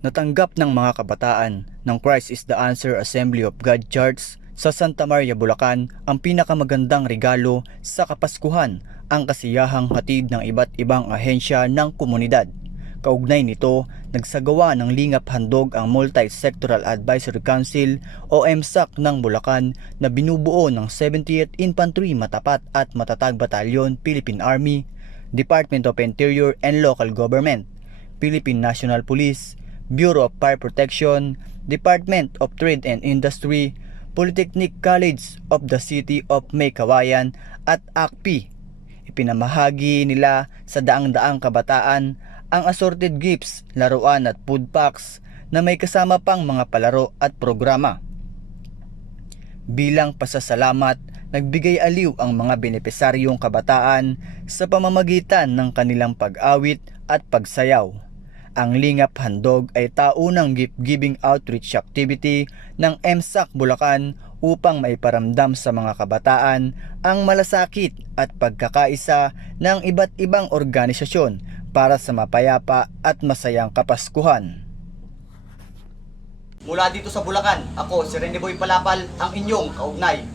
Natanggap ng mga kabataan ng Christ is the Answer Assembly of God Church sa Santa Maria, Bulacan ang pinakamagandang regalo sa Kapaskuhan, ang kasiyahang hatid ng iba't ibang ahensya ng komunidad. Kaugnay nito, nagsagawa ng lingap handog ang Multi-Sectoral Advisory Council o MSAC ng Bulacan na binubuo ng 70th Infantry Matapat at Matatag Batalyon, Philippine Army, Department of Interior and Local Government, Philippine National Police, Bureau of Fire Protection, Department of Trade and Industry, Polytechnic College of the City of May Kawayan at ACPI. Ipinamahagi nila sa daang-daang kabataan ang assorted gifts, laruan at food packs na may kasama pang mga palaro at programa. Bilang pasasalamat, nagbigay aliw ang mga benepisaryong kabataan sa pamamagitan ng kanilang pag-awit at pagsayaw. Ang lingap handog ay taunang gift-giving outreach activity ng MSAC Bulacan upang maiparamdam sa mga kabataan ang malasakit at pagkakaisa ng iba't ibang organisasyon para sa mapayapa at masayang Kapaskuhan. Mula dito sa Bulacan, ako si Rene Boy Palapal, ang inyong kaugnay